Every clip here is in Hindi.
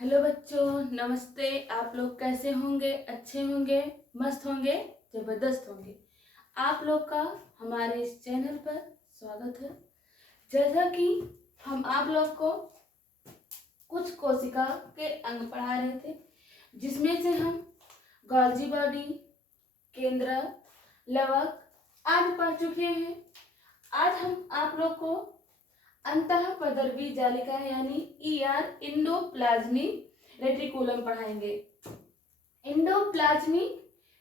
हेलो बच्चों, नमस्ते। आप लोग कैसे होंगे? अच्छे होंगे, मस्त होंगे, जबरदस्त होंगे। आप लोग का हमारे इस चैनल पर स्वागत है। जैसा कि हम आप लोग को कुछ कोशिका के अंग पढ़ा रहे थे, जिसमें से हम गोल्गी बॉडी, केंद्र, लवक आदि पढ़ चुके हैं। आज हम आप लोग को अंतःपदर्वी जालिका यानी इंडोप्लाज्मिक रेटिकुलम पढ़ाएंगे। इंडोप्लाज्मिक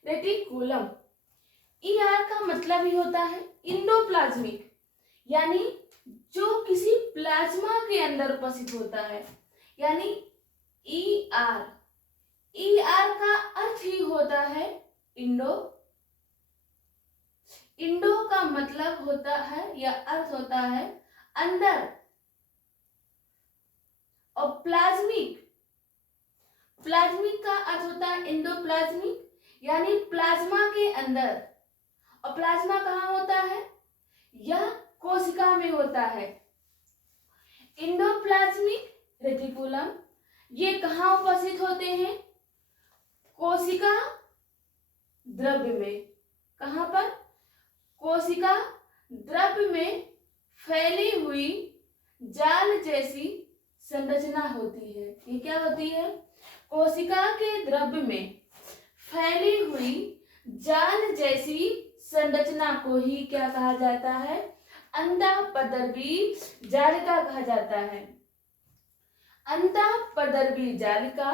रेटिकुलम, का मतलब ही होता है इंडोप्लाज्मिक, यानी जो किसी प्लाज्मा के अंदर उपस्थित होता है, यानी आर का अर्थ ही होता है इंडो। इंडो का मतलब होता है या अर्थ होता है अंदर, और प्लाज्मिक का अर्थ होता है इंडोप्लाज्मिक, यानी प्लाज्मा के अंदर। और प्लाज्मा कहाँ होता है? यह कोशिका में होता है। इंडोप्लाज्मिक रेटिकुलम ये कहाँ उपस्थित होते हैं? कोशिका द्रव्य में। कहाँ पर? कोशिका द्रव्य में फैली हुई जाल जैसी संरचना होती है। ये क्या होती है? कोशिका के द्रव्य में फैली हुई जाल जैसी संरचना को ही क्या कहा जाता है? अंतःपदर्वी जालिका कहा जाता है। अंतःपदर्वी जालिका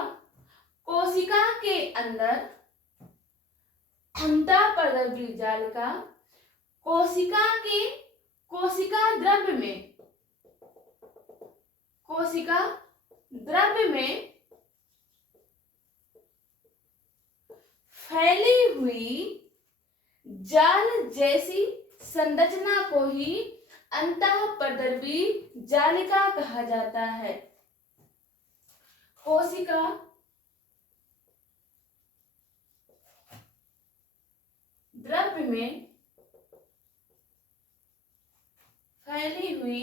कोशिका के अंदर, अंतःपदर्वी जालिका कोशिका द्रव्य में फैली हुई जाल जैसी संरचना को ही अंतःपदर्वी जालिका कहा जाता है। कोशिका द्रव्य में फैली हुई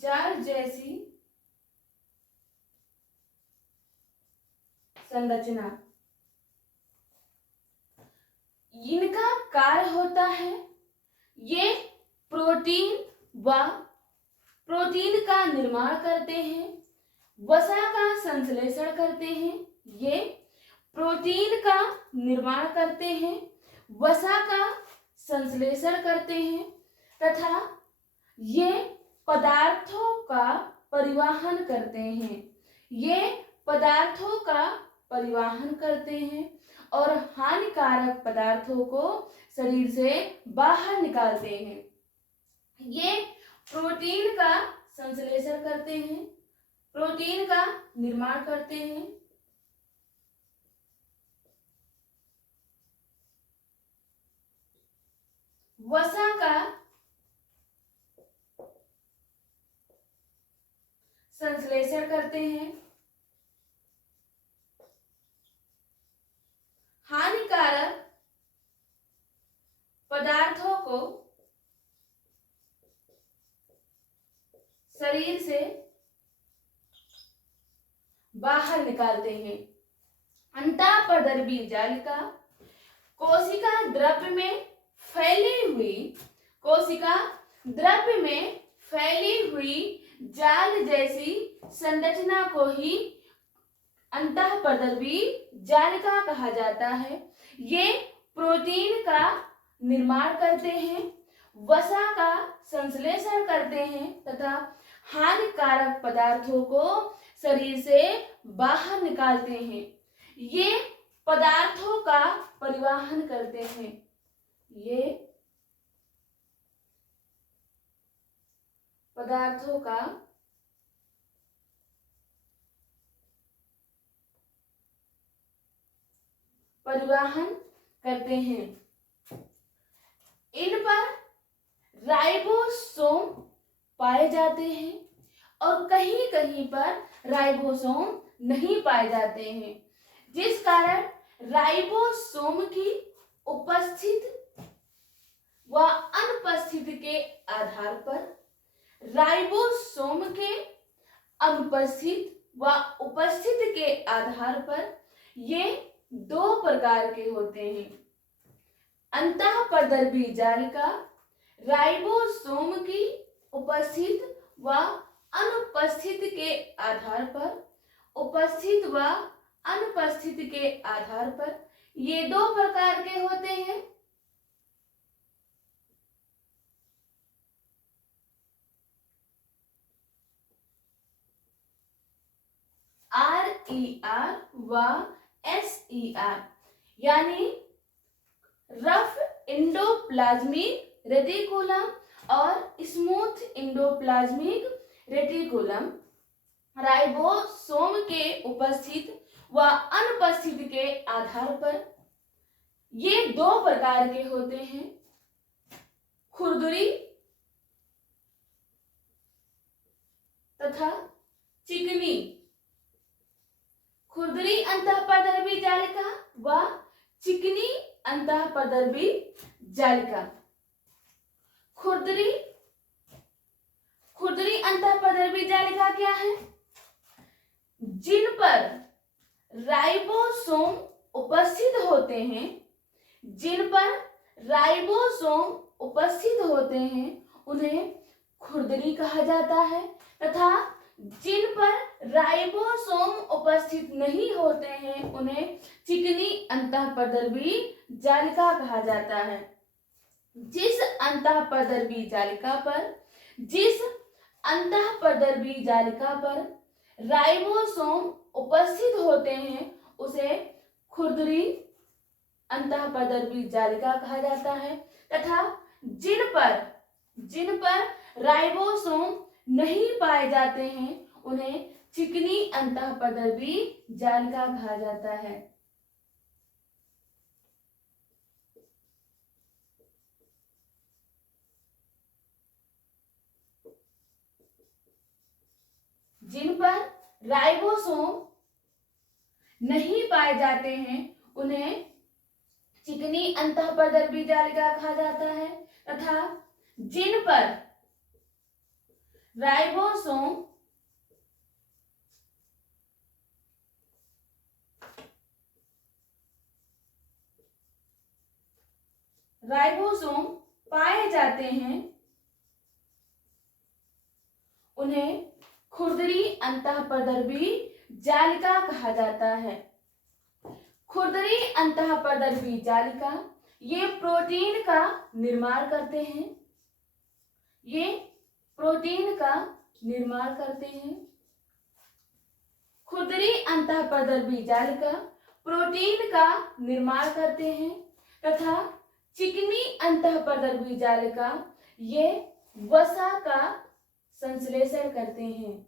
जाल जैसी संरचना, इनका कार्य होता है, ये प्रोटीन का निर्माण करते हैं, वसा का संश्लेषण करते हैं। ये प्रोटीन का निर्माण करते हैं, वसा का संश्लेषण करते हैं, तथा ये पदार्थों का परिवहन करते हैं। ये पदार्थों का परिवहन करते हैं और हानिकारक पदार्थों को शरीर से बाहर निकालते हैं। ये प्रोटीन का संश्लेषण करते हैं, प्रोटीन का निर्माण करते हैं, वसा का संश्लेषण करते हैं, हानिकारक पदार्थों को शरीर से बाहर निकालते हैं। अंतःपदर्वी जालिका कोशिका द्रव्य में फैली हुई जाल जैसी संरचना को ही अंतःपदर्वी जालिका कहा जाता है। ये प्रोटीन का निर्माण करते हैं, वसा का संश्लेषण करते हैं तथा हानिकारक पदार्थों को शरीर से बाहर निकालते हैं। ये पदार्थों का परिवहन करते हैं। ये पदार्थों का परिवहन करते हैं। इन पर राइबोसोम पाए जाते हैं और कहीं कहीं पर राइबोसोम नहीं पाए जाते हैं, जिस कारण राइबोसोम की उपस्थित व अनुपस्थिति के आधार पर राइबोसोम के अनुपस्थित व उपस्थित के आधार पर ये दो प्रकार के होते हैं। अंतःपदर्भी जालिका राइबोसोम की उपस्थित व अनुपस्थित के आधार पर, उपस्थित व अनुपस्थित के आधार पर ये दो प्रकार के होते हैं। RER व SER यानी रफ इंडोप्लाज्मिक रेटिकुलम और स्मूथ इंडोप्लाज्मिक रेटिकुलम राइबोसोम के उपस्थित व अनुपस्थित के आधार पर ये दो प्रकार के होते हैं। खुरदुरी तथा चिकनी। खुरदुरी अंतःपदर्भी जालिका व चिकनी अंतःपदर्भी जालिका। खुरदुरी अंतःपदर्भी जालिका क्या है? जिन पर राइबोसोम उपस्थित होते हैं, जिन पर राइबोसोम उपस्थित होते हैं उन्हें खुरदुरी कहा जाता है तथा जिन पर राइबोसोम उपस्थित नहीं होते हैं उन्हें चिकनी अंतःपदर्भी जालिका कहा जाता है। जिस अंतःपदर्भी जालिका पर राइबोसोम उपस्थित होते हैं उसे खुरदुरी अंतःपदर्भी जालिका कहा जाता है तथा जिन पर राइबोसोम नहीं पाए जाते हैं उन्हें चिकनी अंतःपदर्भी जालिका कहा जाता है। जिन पर राइबोसोम नहीं पाए जाते हैं उन्हें चिकनी अंतःपदर्भी जालिका कहा जाता है तथा जिन पर राइबोसोम पाए जाते हैं उन्हें खुरदुरी अंतःपदर्भी जालिका कहा जाता है। खुरदुरी अंतःपदर्भी जालिका ये प्रोटीन का निर्माण करते हैं। खुरदुरी अंतःपदर्भी जालिका प्रोटीन का निर्माण करते हैं तथा चिकनी अंतःपदर्भी जालिका ये वसा का संश्लेषण करते हैं।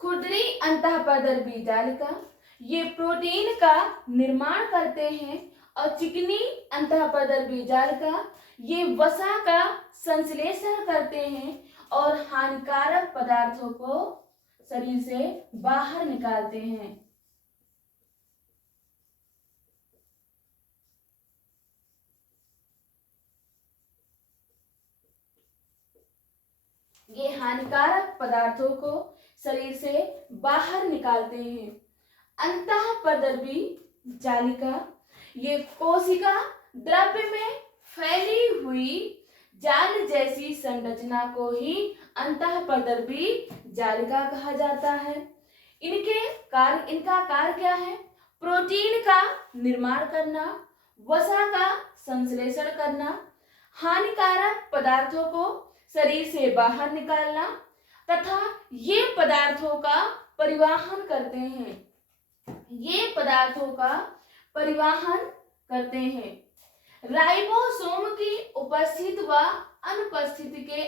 खुरदुरी अंतःपदर्भी जालिका ये प्रोटीन का निर्माण करते हैं और चिकनी अंतःपदर्भी जालिका ये वसा का संश्लेषण करते हैं और हानिकारक पदार्थों को शरीर से बाहर निकालते हैं। ये हानिकारक पदार्थों को शरीर से बाहर निकालते हैं। अंतःपदर्भी जालिका ये कोशिका द्रव्य में फैली हुई जाल जैसी संरचना को ही अंतःपदर्भी जालिका कहा जाता है। इनका कार्य क्या है? प्रोटीन का निर्माण करना, वसा का संश्लेषण करना, हानिकारक पदार्थों को शरीर से बाहर निकालना तथा ये पदार्थों का परिवहन करते हैं। राइबोसोम की उपस्थिति व अनुपस्थिति के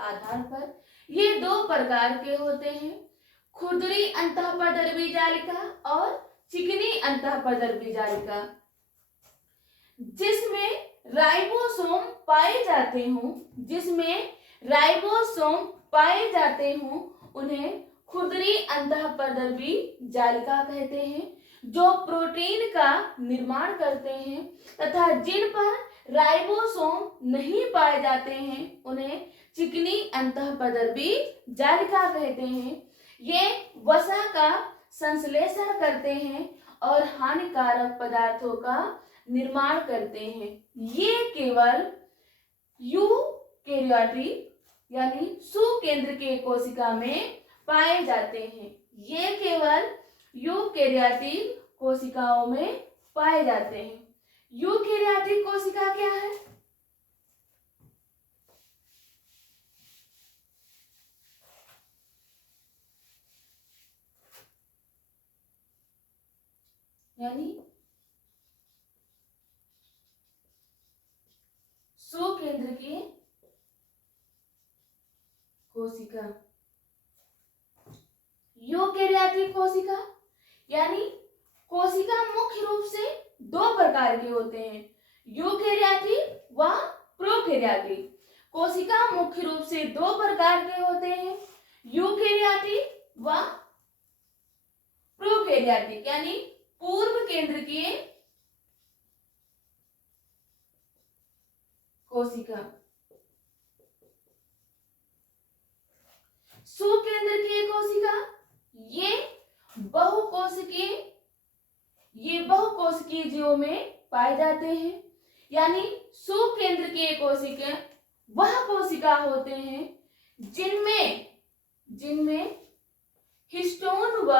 आधार पर ये दो प्रकार के होते हैं। खुरदुरी अंतःपदर्भी जालिका और चिकनी अंतःपदर्भी जालिका। जिसमें राइबोसोम पाए जाते हों उन्हें खुरदरी अंतःपरदर्भी जालिका कहते हैं, जो प्रोटीन का निर्माण करते हैं तथा जिन पर राइबोसोम नहीं पाए जाते हैं उन्हें चिकनी अंतःपरदर्भी जालिका कहते हैं। ये वसा का संश्लेषण करते हैं और हानिकारक पदार्थों का निर्माण करते हैं। ये केवल यूकेरियोटिक यानी सुकेंद्रकीय कोशिका में पाए जाते हैं। ये केवल यूकेरियोटिक कोशिकाओं में पाए जाते हैं। यूकेरियोटिक कोशिका क्या है? यानी सुकेंद्रकीय कोशिका। यूकेरियोटिक कोशिका यानी कोशिका मुख्य रूप से दो प्रकार के होते हैं, यूकेरियोटिक व प्रोकैरियोटिक। कोशिका मुख्य रूप से दो प्रकार के होते हैं, यूकेरियोटिक व प्रोकैरियोटिक यानी पूर्व केंद्रकीय कोशिका। सुकेंद्रकीय कोशिका ये बहुकोशिकीय जीवों में पाए जाते हैं। यानी सुकेंद्रकीय कोशिका वह कोशिका होते हैं जिनमें हिस्टोन व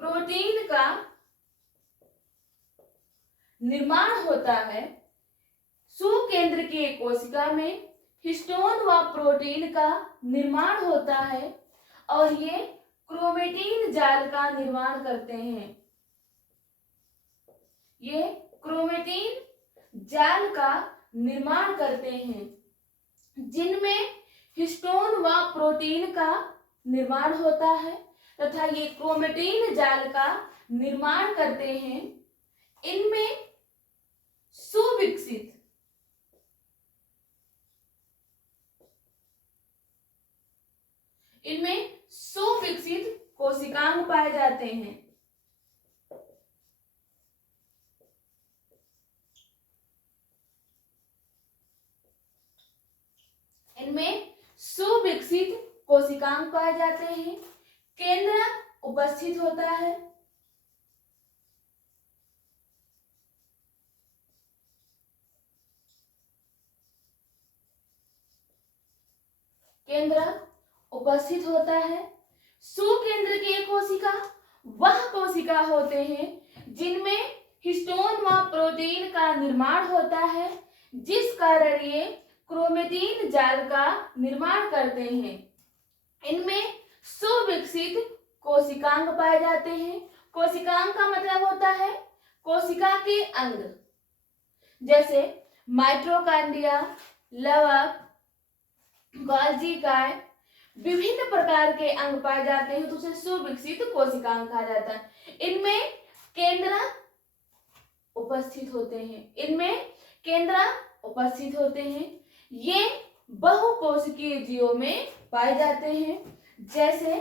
प्रोटीन का निर्माण होता है। सुकेंद्रकीय कोशिका में हिस्टोन व प्रोटीन का निर्माण होता है और ये क्रोमेटिन जाल का निर्माण करते हैं। ये क्रोमेटिन जाल का निर्माण करते हैं जिनमें हिस्टोन व प्रोटीन का निर्माण होता है तथा ये क्रोमेटिन जाल का निर्माण करते हैं। इनमें सुविकसित कोशिकांग पाए जाते हैं। इनमें सुविकसित कोशिकांग पाए जाते हैं। केंद्रक उपस्थित होता है। केंद्रक उपस्थित होता है। सुकेंद्रकीय कोशिका वह कोशिका होते हैं जिनमें हिस्टोन व प्रोटीन का निर्माण होता है, जिस कारण ये क्रोमेटिन जाल का निर्माण करते हैं। इनमें सुविकसित कोशिकांग पाए जाते हैं। कोशिकांग का मतलब होता है कोशिका के अंग, जैसे माइटोकॉन्ड्रिया, लवक, गोल्गी काय, विभिन्न प्रकार के अंग पाए जाते हैं तो उसे सुविकसित कोशिकांग कहा जाता है। इनमें केंद्रक उपस्थित होते हैं। ये बहुकोशिकीय जीवों में पाए जाते हैं, जैसे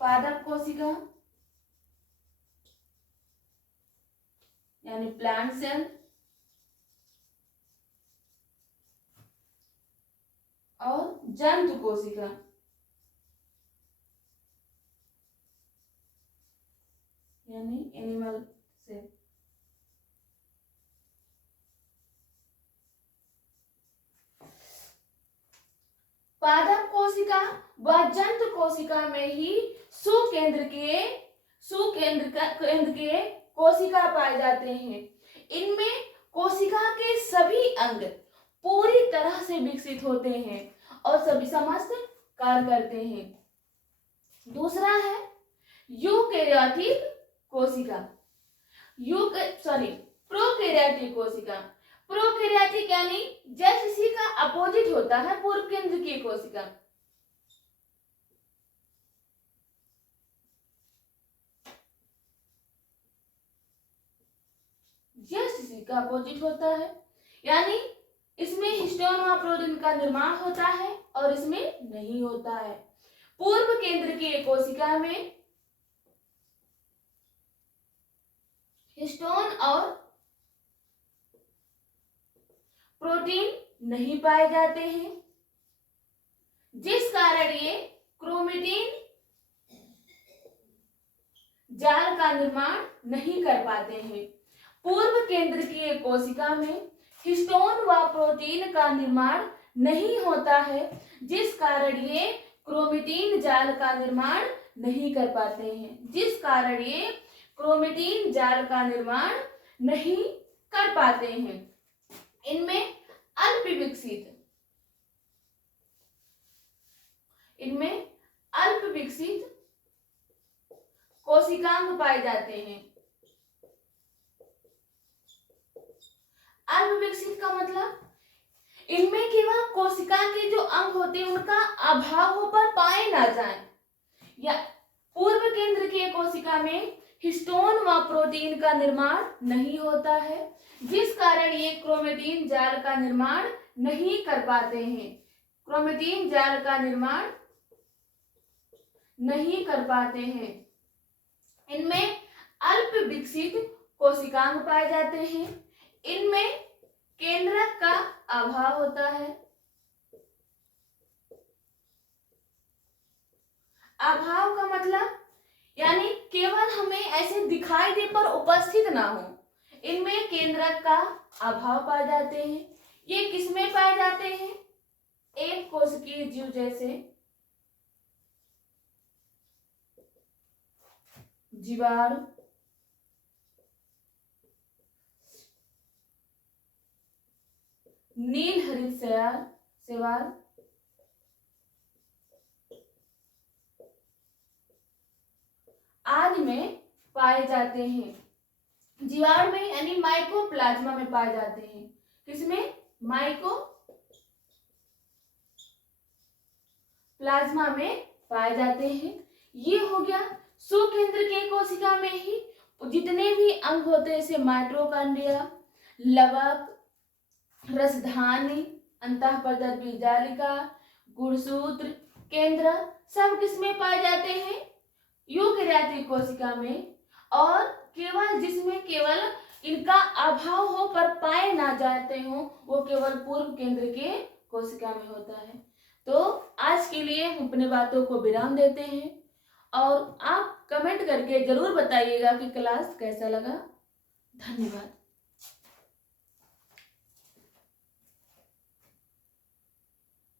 पादप कोशिका यानी प्लांट सेल और जंतु कोशिका यानी एनिमल सेल। पादप कोशिका व जंतु कोशिका में ही सुकेंद्रकीय कोशिका पाए जाते हैं। इनमें कोशिका के सभी अंग पूरी तरह से विकसित होते हैं और सभी समस्त कार्य करते हैं। दूसरा है यूकेरियोटिक कोशिका, प्रोकैरियोटिक कोशिका। प्रोकैरियोटिक यानी जैसे इसी का अपोजिट होता है पूर्व केंद्रकीय कोशिका। जैसे इसी का अपोजिट होता है यानी इसमें हिस्टोन व प्रोटीन का निर्माण होता है और इसमें नहीं होता है। पूर्व केंद्र की कोशिका में हिस्टोन और प्रोटीन नहीं पाए जाते हैं, जिस कारण ये क्रोमेटिन जाल का निर्माण नहीं कर पाते हैं। पूर्व केंद्र की कोशिका में हिस्टोन व प्रोटीन का निर्माण नहीं होता है, जिस कारण ये क्रोमेटिन जाल का निर्माण नहीं कर पाते हैं, जिस कारण ये क्रोमेटिन जाल का निर्माण नहीं कर पाते हैं। इनमें अल्प विकसित कोशिकांग पाए जाते हैं। अल्प विकसित का मतलब इनमें केवल कोशिका के जो अंग होते हैं उनका अभाव हो पर पाए ना जाए। या पूर्व केंद्र की कोशिका में हिस्टोन व प्रोटीन का निर्माण नहीं होता है, जिस कारण ये क्रोमेटिन जाल का निर्माण नहीं कर पाते हैं। क्रोमेटिन जाल का निर्माण नहीं कर पाते हैं। इनमें अल्प विकसित कोशिकांग पाए जाते हैं। इनमें केंद्रक का अभाव होता है। अभाव का मतलब यानी केवल हमें ऐसे दिखाई दे पर उपस्थित ना हो। इनमें केंद्रक का अभाव पाए जाते हैं। ये किसमें पाए जाते हैं? एक कोशिकीय जीव जैसे जीवाणु, नील हरित शैवाल, आदि में पाए जाते हैं। जीवाणु में यानी माइकोप्लाज्मा में पाए जाते हैं। किसमें? माइकोप्लाज्मा में पाए जाते हैं। ये हो गया सुकेंद्र के कोशिका में ही जितने भी अंग होते हैं, जैसे माइटोकॉन्ड्रिया, लवक, रसधानी, अंतःपदर बीजालिका, गुणसूत्र, केंद्र, सब किसमें पाए जाते हैं? यूकेरियोटिक कोशिका में। और केवल जिसमें केवल इनका अभाव हो पर पाए ना जाते हो वो केवल पूर्व केंद्र के कोशिका में होता है। तो आज के लिए हम अपने बातों को विराम देते हैं और आप कमेंट करके जरूर बताइएगा कि क्लास कैसा लगा। धन्यवाद।